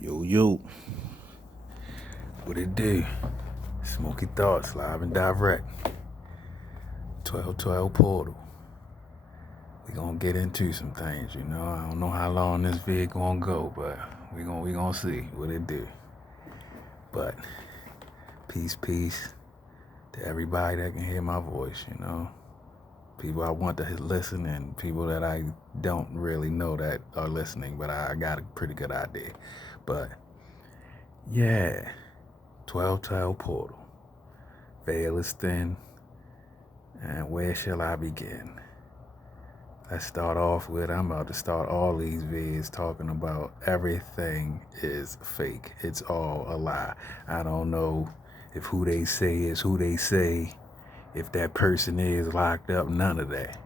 Yo, yo, what it do? Smoky Thoughts, live and direct. 1212 Portal. We gonna get into some things, I don't know how long this vid gonna go, but we gonna see what it do. But peace to everybody that can hear my voice. People I want to listen and people that I don't really know that are listening, but I got a pretty good idea. But yeah, 1212 Portal. Veil is thin, and where shall I begin? Let's start off with, I'm about to start all these vids talking about everything is fake. It's all a lie. I don't know if who they say is who they say, if that person is locked up, none of that.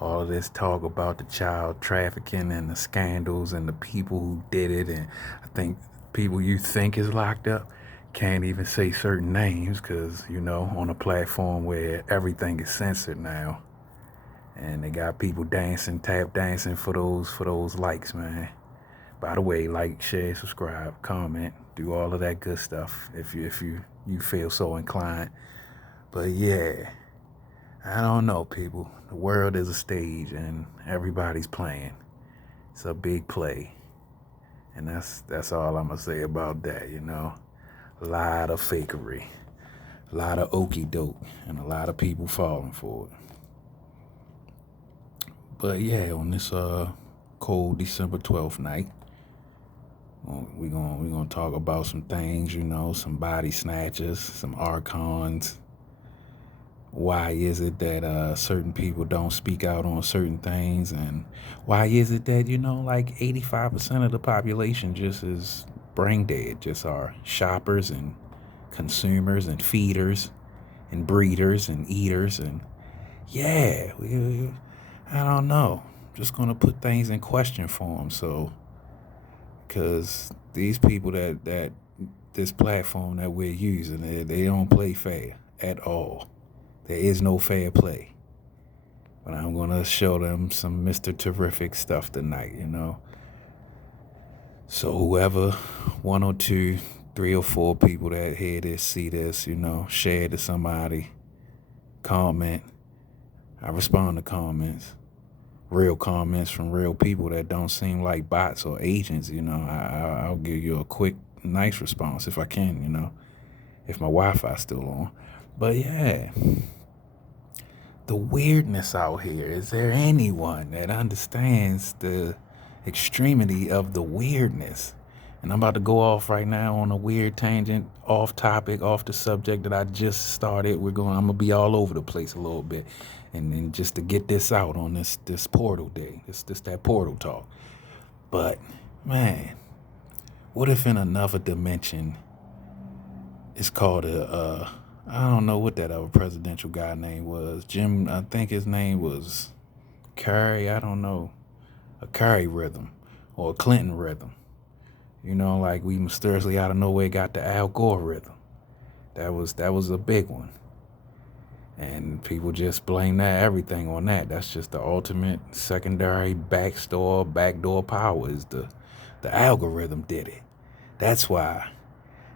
All of this talk about the child trafficking and the scandals and the people who did it, and I think people you think is locked up can't even say certain names because, on a platform where everything is censored now. And they got people dancing, tap dancing for those likes, man. By the way, like, share, subscribe, comment, do all of that good stuff if you feel so inclined. But yeah, I don't know, people. The world is a stage and everybody's playing. It's a big play. And that's all I'm gonna say about that. A lot of fakery, a lot of okey doke, and a lot of people falling for it. But yeah, on this cold December 12th night, we're gonna talk about some things, some body snatchers, some archons. Why is it that certain people don't speak out on certain things, and why is it that like 85% of the population just is brain dead, just are shoppers and consumers and feeders and breeders and eaters, and yeah, I don't know. Just gonna put things in question for them. So, because these people that this platform that we're using, they don't play fair at all. There is no fair play. But I'm gonna show them some Mr. Terrific stuff tonight. So whoever, one or two, three or four people that hear this, see this, share it to somebody, comment. I respond to comments. Real comments from real people that don't seem like bots or agents. I'll give you a quick, nice response if I can. If my Wi-Fi's still on. But yeah, the weirdness out here. Is there anyone that understands the extremity of the weirdness? And I'm about to go off right now on a weird tangent, off topic, off the subject that I just started. I'm gonna be all over the place a little bit, and then just to get this out on this portal day, this that portal talk. But man, what if in another dimension, it's called I don't know what that other presidential guy name was. Jim, I think his name was Kerry. I don't know, a Kerry rhythm or a Clinton rhythm. Like we mysteriously out of nowhere got the Al Gore rhythm. That was a big one. And people just blame everything on that. That's just the ultimate secondary backdoor power is the algorithm did it. That's why.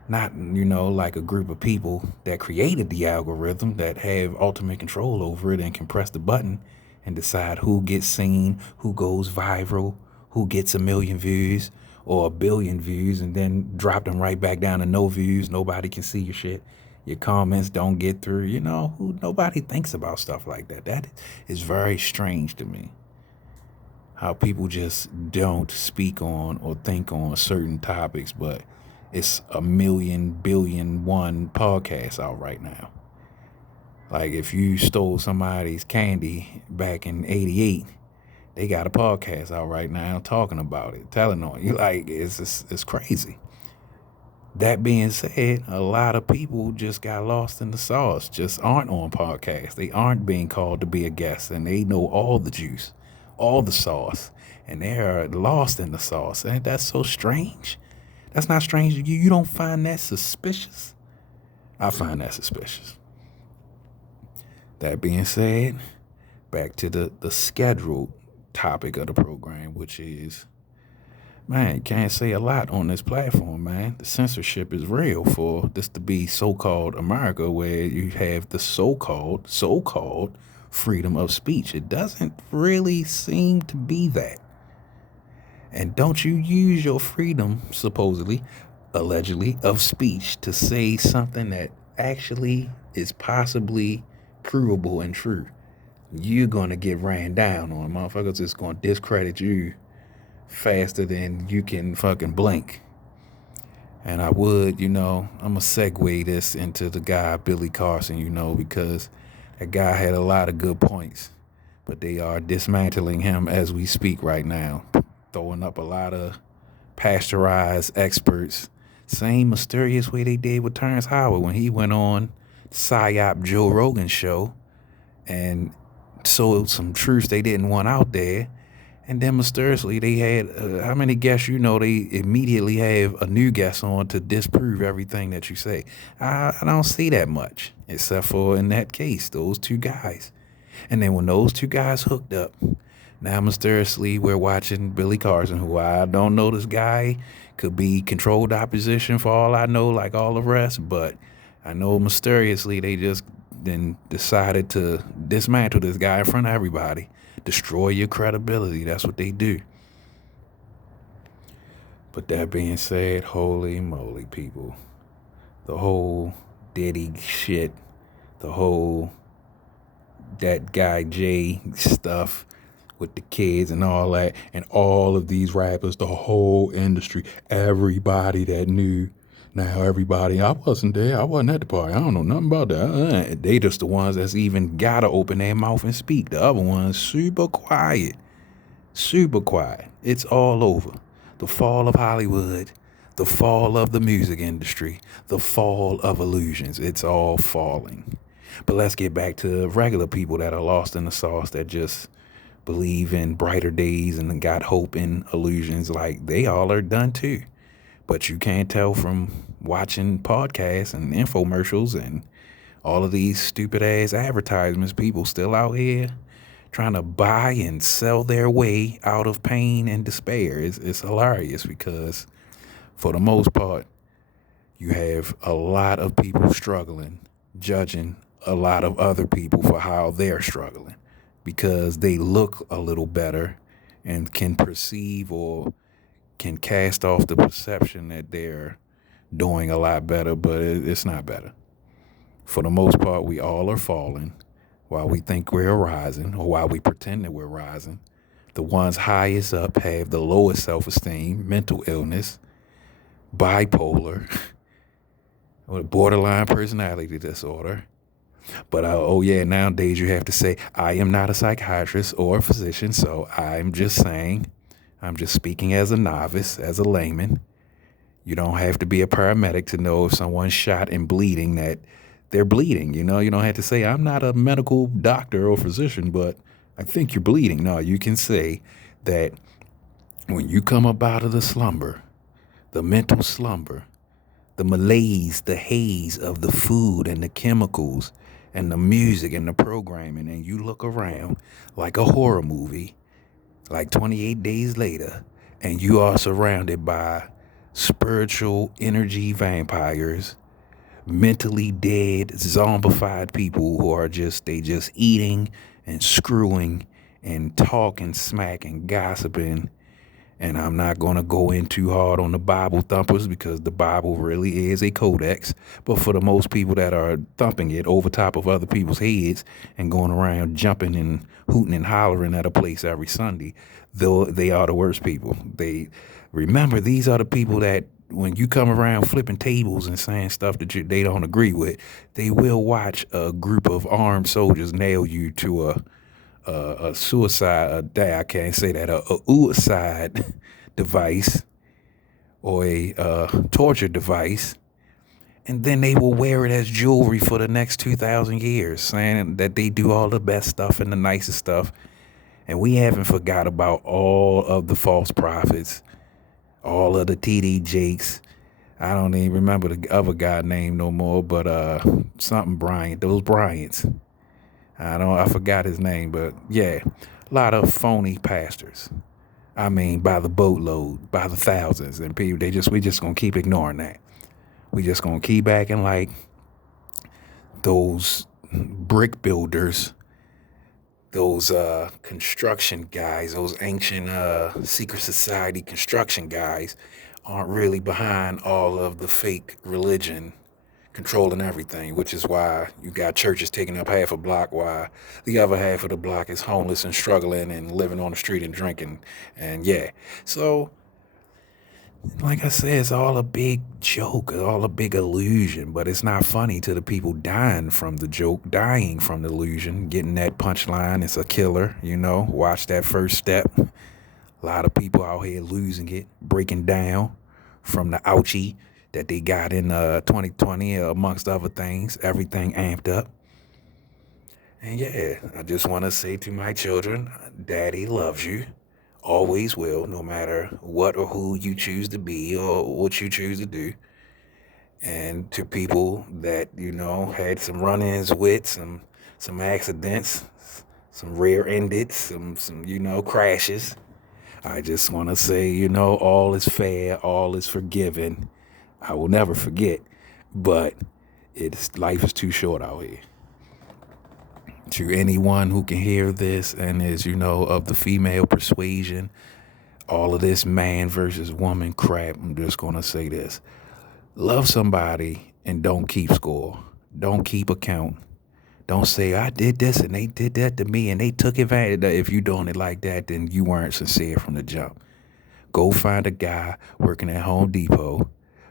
Not, like a group of people that created the algorithm that have ultimate control over it and can press the button and decide who gets seen, who goes viral, who gets 1 million views or 1 billion views, and then drop them right back down to no views. Nobody can see your shit. Your comments don't get through. Nobody thinks about stuff like that. That is very strange to me. How people just don't speak on or think on certain topics, but it's 1 million billion podcasts out right now. Like if you stole somebody's candy back in '88, they got a podcast out right now talking about it, telling on you. Like it's crazy. That being said, a lot of people just got lost in the sauce, just aren't on podcasts. They aren't being called to be a guest, and they know all the juice, all the sauce, and they are lost in the sauce. Ain't that so strange? That's not strange to you. You don't find that suspicious? I find that suspicious. That being said, back to the scheduled topic of the program, which is Man, can't say a lot on this platform, man. The censorship is real for this to be so-called America, where you have the so-called freedom of speech. It doesn't really seem to be that. And don't you use your freedom, supposedly, allegedly, of speech to say something that actually is possibly provable and true. You're gonna get ran down on. Motherfuckers is gonna discredit you faster than you can fucking blink. And I would, I'm going to segue this into the guy, Billy Carson, because that guy had a lot of good points. But they are dismantling him as we speak right now, throwing up a lot of pasteurized experts. Same mysterious way they did with Terrence Howard when he went on PSYOP Joe Rogan's show and sold some truths they didn't want out there. And then mysteriously, they had how many guests they immediately have a new guest on to disprove everything that you say. I don't see that much, except for in that case, those two guys. And then when those two guys hooked up, now mysteriously we're watching Billy Carson, who I don't know this guy, could be controlled opposition for all I know, like all the rest. But I know mysteriously they just then decided to dismantle this guy in front of everybody. Destroy your credibility. That's what they do. But that being said, holy moly, people. The whole Diddy shit, the whole that guy Jay stuff with the kids and all that, and all of these rappers, the whole industry, everybody that knew. Now everybody, I wasn't there. I wasn't at the party. I don't know nothing about that. They just the ones that's even gotta open their mouth and speak. The other ones super quiet. Super quiet. It's all over. The fall of Hollywood, the fall of the music industry, the fall of illusions. It's all falling. But let's get back to regular people that are lost in the sauce that just believe in brighter days and got hope in illusions. Like they all are done too. But you can't tell from watching podcasts and infomercials and all of these stupid ass advertisements. People still out here trying to buy and sell their way out of pain and despair. It's hilarious because for the most part, you have a lot of people struggling, judging a lot of other people for how they're struggling because they look a little better and can perceive or can cast off the perception that they're doing a lot better, but it's not better. For the most part, we all are falling while we think we're rising or while we pretend that we're rising. The ones highest up have the lowest self-esteem, mental illness, bipolar, or borderline personality disorder. But nowadays you have to say, I am not a psychiatrist or a physician, so I'm just speaking as a novice, as a layman. You don't have to be a paramedic to know if someone's shot and bleeding that they're bleeding. You don't have to say, I'm not a medical doctor or physician, but I think you're bleeding. No, you can say that when you come up out of the slumber, the mental slumber, the malaise, the haze of the food and the chemicals and the music and the programming, and you look around like a horror movie, like 28 Days Later, and you are surrounded by spiritual energy vampires, mentally dead, zombified people who are just eating and screwing and talking smack and gossiping. And I'm not going to go in too hard on the Bible thumpers because the Bible really is a codex. But for the most people that are thumping it over top of other people's heads and going around jumping and hooting and hollering at a place every Sunday, though they are the worst people. Remember, these are the people that when you come around flipping tables and saying stuff that they don't agree with, they will watch a group of armed soldiers nail you to a suicide, I can't say that, a suicide device or a torture device, and then they will wear it as jewelry for the next 2,000 years, saying that they do all the best stuff and the nicest stuff. And we haven't forgot about all of the false prophets, all of the TD Jakes. I don't even remember the other guy name no more, but something Bryant, those Bryants. I forgot his name, but yeah, a lot of phony pastors, I mean, by the boatload, by the thousands, and people we just gonna keep ignoring that. We just gonna keep acting like those brick builders, those construction guys, those ancient secret society construction guys aren't really behind all of the fake religion controlling everything, which is why you got churches taking up half a block while the other half of the block is homeless and struggling and living on the street and drinking. And yeah, so like I said, it's all a big joke, it's all a big illusion, but it's not funny to the people dying from the joke, dying from the illusion, getting that punchline. It's a killer, watch that first step. A lot of people out here losing it, breaking down from the ouchie that they got in 2020, amongst other things, everything amped up. And yeah, I just want to say to my children, Daddy loves you, always will, no matter what or who you choose to be or what you choose to do. And to people that, had some run-ins with, some accidents, some rear-ended, some crashes. I just want to say, all is fair, all is forgiven. I will never forget, but life is too short out here. To anyone who can hear this and is, of the female persuasion, all of this man versus woman crap, I'm just going to say this. Love somebody and don't keep score. Don't keep account. Don't say, I did this and they did that to me and they took advantage. If you're doing it like that, then you weren't sincere from the jump. Go find a guy working at Home Depot.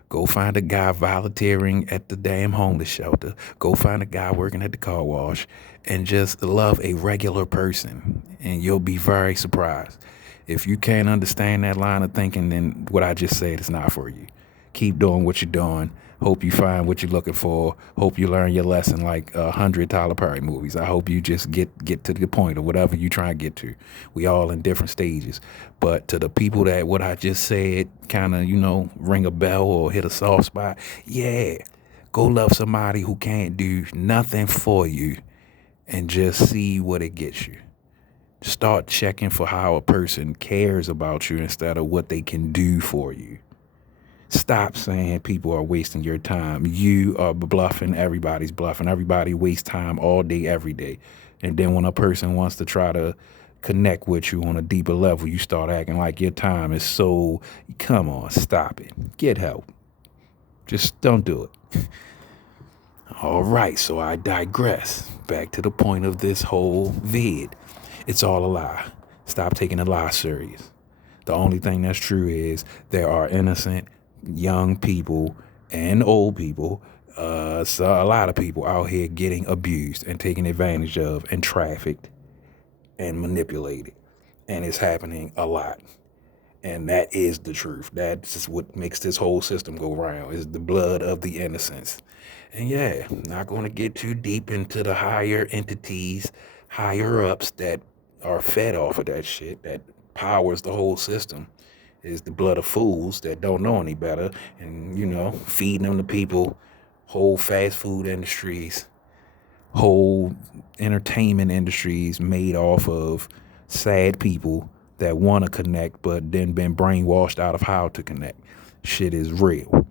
Go find a guy volunteering at the damn homeless shelter. Go find a guy working at the car wash and just love a regular person. And you'll be very surprised. If you can't understand that line of thinking, then what I just said is not for you. Keep doing what you're doing. Hope you find what you're looking for. Hope you learn your lesson like 100 Tyler Perry movies. I hope you just get to the point of whatever you try to get to. We all in different stages. But to the people that what I just said kind of, ring a bell or hit a soft spot, yeah, go love somebody who can't do nothing for you and just see what it gets you. Start checking for how a person cares about you instead of what they can do for you. Stop saying people are wasting your time. You are bluffing. Everybody's bluffing. Everybody wastes time all day, every day. And then when a person wants to try to connect with you on a deeper level, you start acting like your time is so, come on, stop it. Get help. Just don't do it. All right, so I digress. Back to the point of this whole vid. It's all a lie. Stop taking a lie serious. The only thing that's true is there are innocent young people and old people, so a lot of people out here getting abused and taken advantage of and trafficked and manipulated. And it's happening a lot. And that is the truth. That's just what makes this whole system go round, is the blood of the innocents. And yeah, not going to get too deep into the higher entities, higher ups that are fed off of that shit, that powers the whole system, is the blood of fools that don't know any better and, feeding them to people, whole fast food industries, whole entertainment industries made off of sad people that want to connect but then been brainwashed out of how to connect. Shit is real.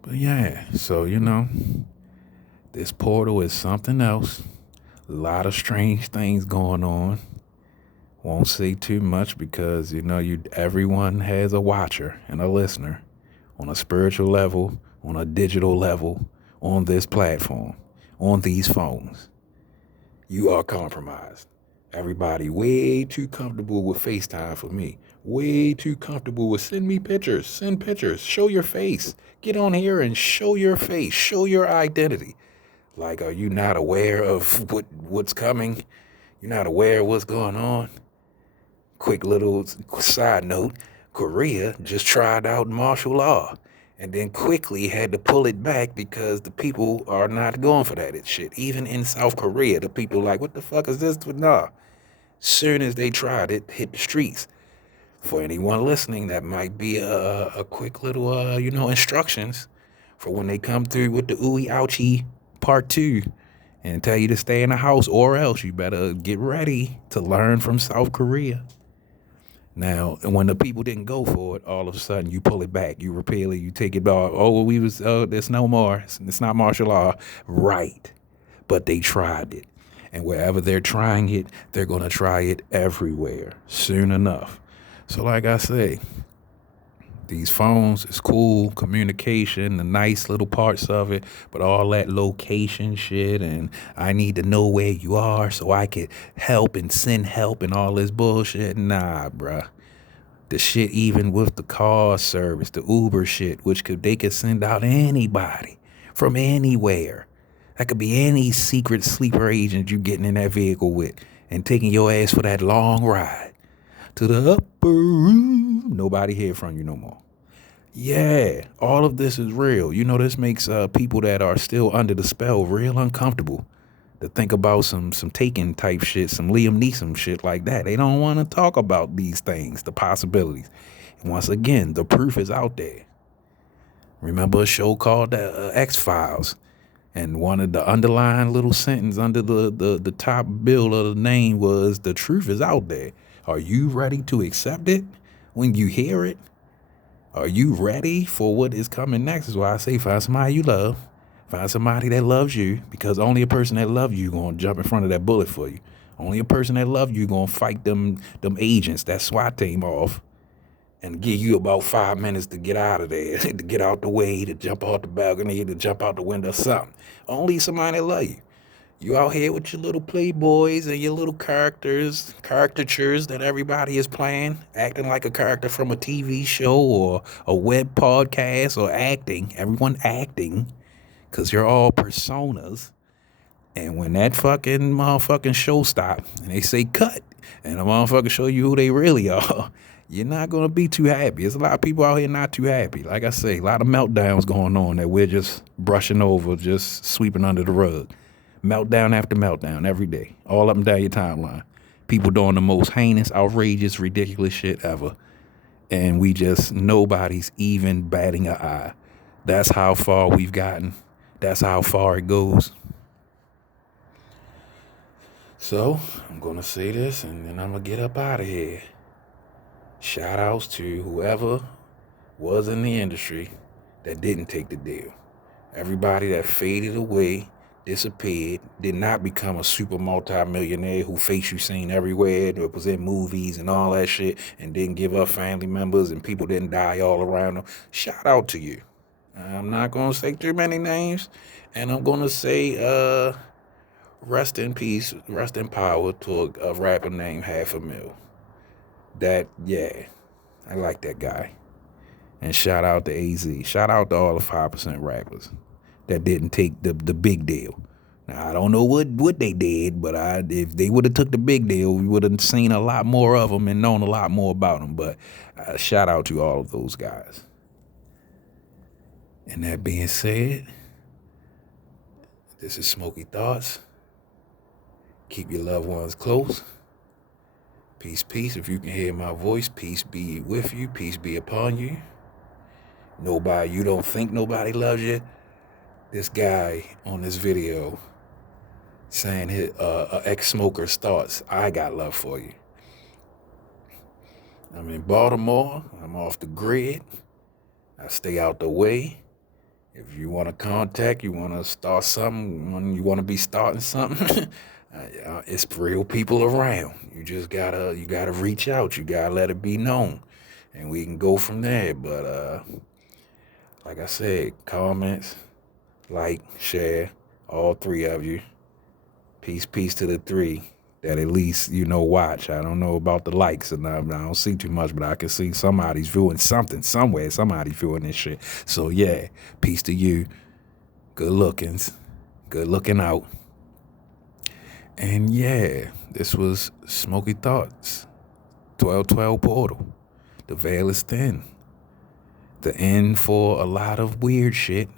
But yeah, so, this portal is something else. A lot of strange things going on. Won't say too much because, everyone has a watcher and a listener on a spiritual level, on a digital level, on this platform, on these phones. You are compromised. Everybody way too comfortable with FaceTime for me. Way too comfortable with send pictures, show your face. Get on here and show your face, show your identity. Like, are you not aware of what's coming? You're not aware of what's going on? Quick little side note, Korea just tried out martial law and then quickly had to pull it back because the people are not going for that shit. Even in South Korea, the people like, what the fuck is this? Nah. Soon as they tried it, hit the streets. For anyone listening, that might be a quick little, instructions for when they come through with the ooey ouchie part 2 and tell you to stay in the house or else you better get ready to learn from South Korea. Now, when the people didn't go for it, all of a sudden you pull it back, you repeal it, you take it off. Oh, there's no more. It's not martial law. Right. But they tried it. And wherever they're trying it, they're going to try it everywhere soon enough. So like I say, these phones is cool, communication, the nice little parts of it, but all that location shit and I need to know where you are so I could help and send help and all this bullshit. Nah, bruh. The shit even with the car service, the Uber shit, they could send out anybody from anywhere. That could be any secret sleeper agent you getting in that vehicle with and taking your ass for that long ride to the upper room. Nobody hear from you no more. Yeah, all of this is real. You know, this makes people that are still under the spell real uncomfortable to think about some Taken type shit, some Liam Neeson shit like that. They don't want to talk about these things, the possibilities. And once again, the proof is out there. Remember a show called X-Files? And one of the underlying little sentence under the top bill of the name was, the truth is out there. Are you ready to accept it when you hear it? Are you ready for what is coming next? Is why I say find somebody you love. Find somebody that loves you, because only a person that loves you going to jump in front of that bullet for you. Only a person that loves you going to fight them agents, that SWAT team off, and give you about 5 minutes to get out of there, to get out the way, to jump out the balcony, to jump out the window, something. Only somebody that love you. You out here with your little playboys and your little caricatures that everybody is playing, acting like a character from a TV show or a web podcast, or acting. Everyone acting, because you're all personas. And when that fucking motherfucking show stop and they say cut, and the motherfucker show you who they really are, you're not going to be too happy. There's a lot of people out here not too happy. Like I say, a lot of meltdowns going on that we're just brushing over, just sweeping under the rug. Meltdown after meltdown every day, all up and down your timeline. People doing the most heinous, outrageous, ridiculous shit ever. And nobody's even batting an eye. That's how far we've gotten. That's how far it goes. So, I'm going to say this and then I'm going to get up out of here. Shout outs to whoever was in the industry that didn't take the deal. Everybody that faded away, disappeared, did not become a super multi-millionaire who face you seen everywhere, that was in movies and all that shit, and didn't give up family members and people didn't die all around them. Shout out to you. I'm not going to say too many names, and I'm going to say rest in peace, rest in power to a rapper named Half a Mil. I like that guy. And shout out to AZ. Shout out to all the 5% rappers that didn't take the big deal. Now, I don't know what they did, but if they would have took the big deal, we would have seen a lot more of them and known a lot more about them. But shout out to all of those guys. And that being said, this is Smoky Thoughts. Keep your loved ones close. Peace, peace. If you can hear my voice, peace be with you. Peace be upon you. You don't think nobody loves you. This guy on this video saying his ex-smoker's thoughts. I got love for you. I'm in Baltimore. I'm off the grid. I stay out the way. If you want to contact, you want to start something, you want to be starting something, it's real people around. You just gotta reach out. You gotta let it be known, and we can go from there. But like I said, comments, like, share, all three of you. Peace to the three that at least, watch. I don't know about the likes, and I don't see too much, but I can see somebody's viewing something somewhere. Somebody's viewing this shit. So yeah, peace to you. Good lookings. Good looking out. And yeah, this was Smoky Thoughts. 1212 Portal. The veil is thin. The end for a lot of weird shit.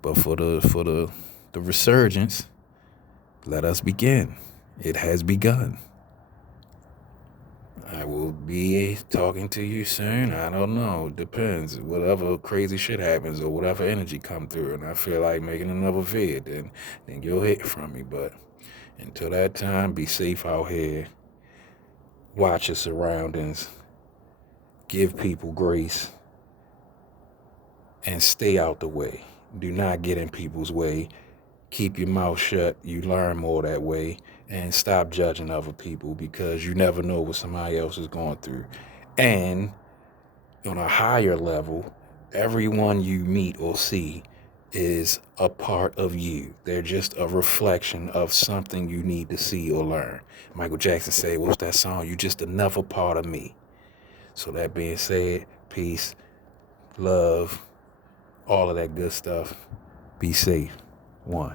But for the resurgence, let us begin. It has begun. I will be talking to you soon. I don't know. It depends. Whatever crazy shit happens or whatever energy come through and I feel like making another vid, then you'll hear from me. But until that time, be safe out here. Watch your surroundings. give people grace, and stay out the way. Do not get in people's way. Keep your mouth shut. You learn more that way. And stop judging other people, because you never know what somebody else is going through. And on a higher level, everyone you meet or see is a part of you. They're just a reflection of something you need to see or learn. Michael Jackson said, what's that song? You just another part of me. So that being said, peace, love, all of that good stuff. Be safe. One.